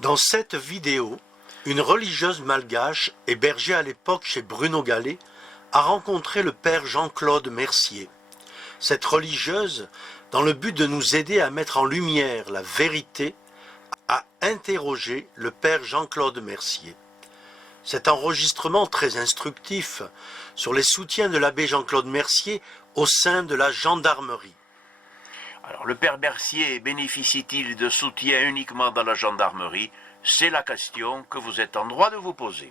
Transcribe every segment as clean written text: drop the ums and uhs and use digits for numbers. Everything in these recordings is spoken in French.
Dans cette vidéo, une religieuse malgache, hébergée à l'époque chez Bruno Gallet, a rencontré le père Jean-Claude Mercier. Cette religieuse, dans le but de nous aider à mettre en lumière la vérité, a interrogé le père Jean-Claude Mercier. Cet enregistrement très instructif sur les soutiens de l'abbé Jean-Claude Mercier au sein de la gendarmerie. Alors, le père Mercier bénéficie-t-il de soutien uniquement dans la gendarmerie? C'est la question que vous êtes en droit de vous poser.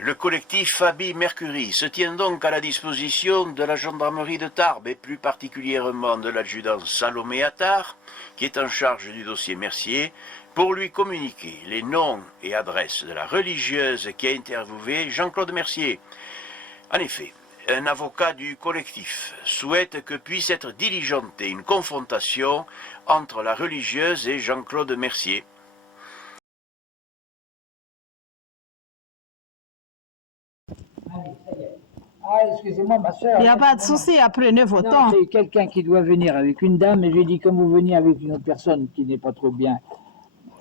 Le collectif Fabi Mercury se tient donc à la disposition de la gendarmerie de Tarbes et plus particulièrement de l'adjudant Salomé Attard, qui est en charge du dossier Mercier, pour lui communiquer les noms et adresses de la religieuse qui a interviewé Jean-Claude Mercier. En effet, un avocat du collectif souhaite que puisse être diligentée une confrontation entre la religieuse et Jean-Claude Mercier. Ah, excusez-moi, ma soeur. Il n'y a pas de souci, prenez votre temps. C'est quelqu'un qui doit venir avec une dame, et j'ai dit, comme vous venez avec une autre personne qui n'est pas trop bien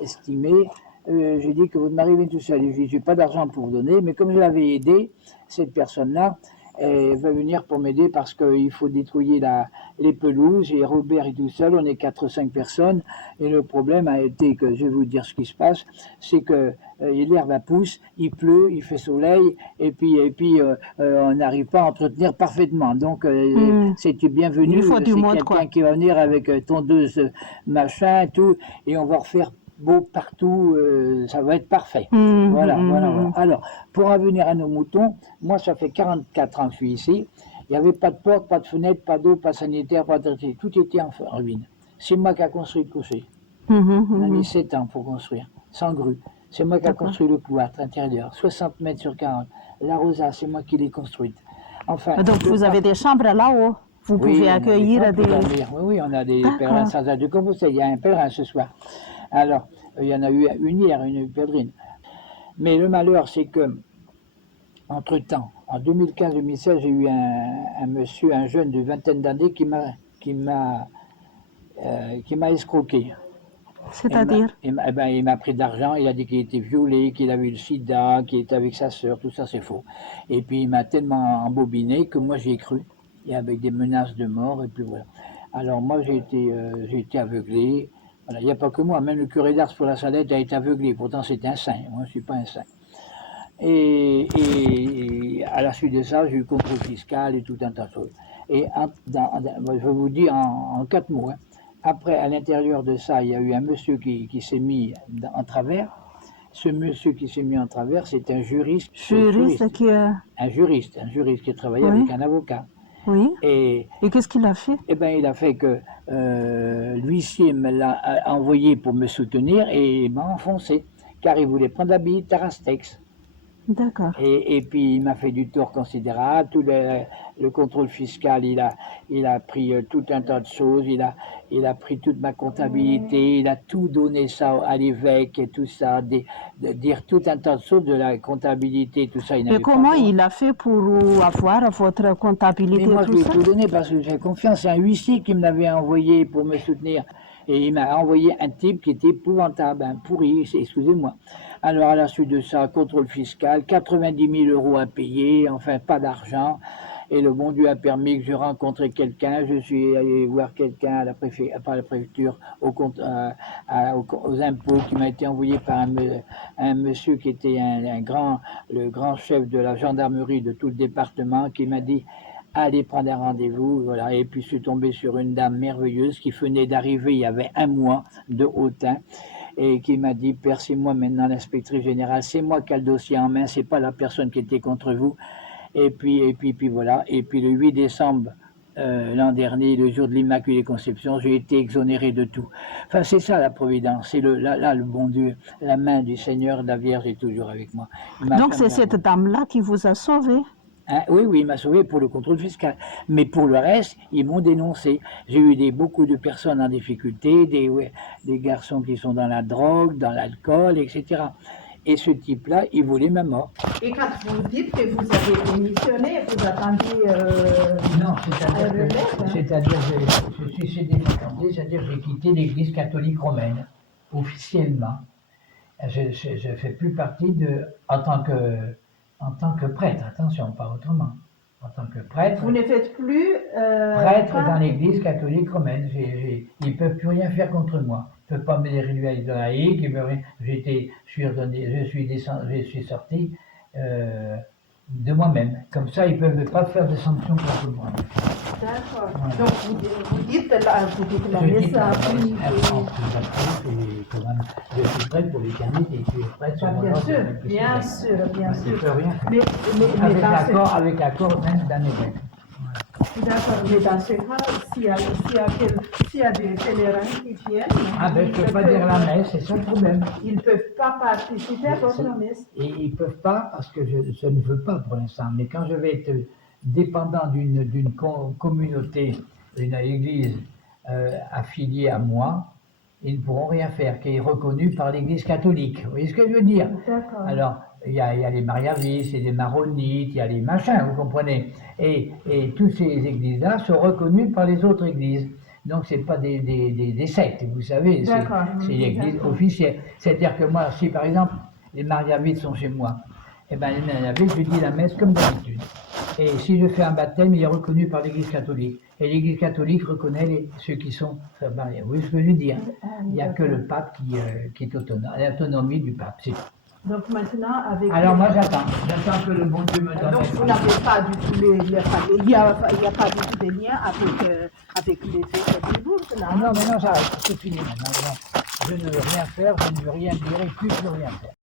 estimée, j'ai dit que vous m'arrivez tout seul. Je n'ai pas d'argent pour vous donner, mais comme je l'avais aidé, cette personne-là, elle va venir pour m'aider parce qu'il faut détruire les pelouses, et Robert est tout seul, on est 4 ou 5 personnes, et le problème a été que, je vais vous dire ce qui se passe, c'est que l'herbe pousse, il pleut, il fait soleil, et puis on n'arrive pas à entretenir parfaitement. Donc c'était bienvenu, il faut c'est du monde, quelqu'un quoi. qui va venir avec tondeuse, machin, tout, et on va refaire beau partout, ça va être parfait. Voilà. Alors, pour en venir à nos moutons, moi ça fait 44 ans que je suis ici, il n'y avait pas de porte, pas de fenêtre, pas d'eau, pas sanitaire, pas de... tout était en ruine. C'est moi qui ai construit le clocher. On a mis 7 ans pour construire, sans grue. C'est moi qui ai construit le cloître intérieur, 60 mètres sur 40. La rosace, c'est moi qui l'ai construite. Enfin, Donc vous avez des chambres là-haut? Vous pouvez accueillir des... Oui, on a des pèlerins sans âge. Comme vous savez, il y a un pèlerin ce soir. Alors, il y en a eu une hier, une pèlerine. Mais le malheur, c'est que, entre-temps, en 2015-2016, j'ai eu un monsieur, un jeune de vingtaine d'années qui m'a escroqué. C'est-à-dire? Il m'a pris de l'argent, il a dit qu'il était violé, qu'il avait eu le sida, qu'il était avec sa sœur, tout ça c'est faux. Et puis il m'a tellement embobiné que moi j'y ai cru, et avec des menaces de mort, et puis voilà. Alors moi j'ai été aveuglé. Voilà, il n'y a pas que moi, même le curé d'Ars pour la Salette a été aveuglé, pourtant c'était un saint, moi je ne suis pas un saint. Et à la suite de ça, j'ai eu contrôle fiscal et tout un tas de choses. Et je vais vous dire en 4 mots. Après, à l'intérieur de ça, il y a eu un monsieur qui s'est mis en travers. Ce monsieur qui s'est mis en travers, c'est un juriste. Un juriste qui travaillait avec un avocat. Oui. Et qu'est-ce qu'il a fait? Eh bien, il a fait que l'huissier me l'a envoyé pour me soutenir et il m'a enfoncé, car il voulait prendre la bille Tarastex. D'accord. Et puis il m'a fait du tort considérable. Tout le contrôle fiscal, il a pris tout un tas de choses. Il a pris toute ma comptabilité. Il a tout donné ça à l'évêque et tout ça, dire tout un tas de choses de la comptabilité, tout ça. Et comment il a fait pour avoir votre comptabilité? Mais moi, je lui ai tout donné parce que j'ai confiance. C'est un huissier qui me l'avait envoyé pour me soutenir. Et il m'a envoyé un type qui était épouvantable, un pourri, excusez-moi. Alors, à la suite de ça, contrôle fiscal, 90 000 € à payer, enfin, pas d'argent. Et le bon Dieu a permis que je rencontre quelqu'un. Je suis allé voir quelqu'un à la préfecture, aux impôts, qui m'a été envoyé par un monsieur qui était le grand chef de la gendarmerie de tout le département, qui m'a dit: allez prendre un rendez-vous, voilà. Et puis je suis tombé sur une dame merveilleuse qui venait d'arriver il y avait 1 mois de Autun et qui m'a dit: Père, c'est moi maintenant l'inspectrice générale, c'est moi qui ai le dossier en main, c'est pas la personne qui était contre vous. Et puis voilà. Et puis le 8 décembre l'an dernier, le jour de l'Immaculée Conception, j'ai été exonéré de tout. Enfin, c'est ça la providence, c'est le bon Dieu, la main du Seigneur, de la Vierge est toujours avec moi. Donc c'est cette dame-là qui vous a sauvé? Hein, oui, il m'a sauvé pour le contrôle fiscal. Mais pour le reste, ils m'ont dénoncé. J'ai eu beaucoup de personnes en difficulté, des garçons qui sont dans la drogue, dans l'alcool, etc. et ce type-là, il voulait ma mort. Et quand vous dites que vous avez démissionné, vous attendiez Non, un relève, hein. c'est-à-dire que je suis cédé fréquenté, c'est-à-dire que j'ai quitté l'Église catholique romaine, officiellement. Je ne fais plus partie en tant que prêtre, attention, pas autrement. En tant que prêtre, Vous ne faites plus prêtre pas- dans l'Église catholique romaine. Ils ne peuvent plus rien faire contre moi. Ils ne peuvent pas me réduire à laïque. Je suis sorti de moi-même. Comme ça, ils ne peuvent pas faire de sanctions contre moi. D'accord. Voilà. Donc vous dites la Je dis messe que à je suis prêt pour l'éternité. Je suis prêt sur mon Bien ordre sûr, de plus bien souverain. sûr, bien Je ne sûr. peux rien faire. Mais Avec l'accord même d'un évêque. d'accord, mais dans ce cas, s'il y a des pèlerins qui viennent, Ah ben je ne peux pas dire la messe, c'est ça le problème. ils ne peuvent pas participer à votre messe. Et ils ne peuvent pas parce que je ne veux pas pour l'instant. Mais quand je vais être dépendant d'une communauté, d'une église affiliée à moi, ils ne pourront rien faire, qui est reconnue par l'église catholique. Vous voyez ce que je veux dire? D'accord. Alors, il y a les mariavistes, il y a les maronites, il y a les machins, vous comprenez? Et toutes ces églises-là sont reconnues par les autres églises. Donc, ce n'est pas des sectes, vous savez, D'accord. c'est l'église D'accord. officielle. C'est-à-dire que moi, si par exemple, les mariavistes sont chez moi, eh bien, les mariavistes, je dis la messe comme d'habitude. Et si je fais un baptême, il est reconnu par l'église catholique. Et l'église catholique reconnaît ceux qui sont mariés. Vous voyez ce que je veux dire? Il n'y a que le pape qui est autonome, l'autonomie du pape, c'est tout. Donc maintenant, avec... Alors moi j'attends que le bon Dieu me donne. Donc vous n'avez pas du tout il n'y a pas du tout de lien avec les faits de Bourg, là. Ah non, mais non, j'arrête, c'est fini maintenant. Non. Je ne veux rien faire, je ne veux rien dire et plus je veux rien faire.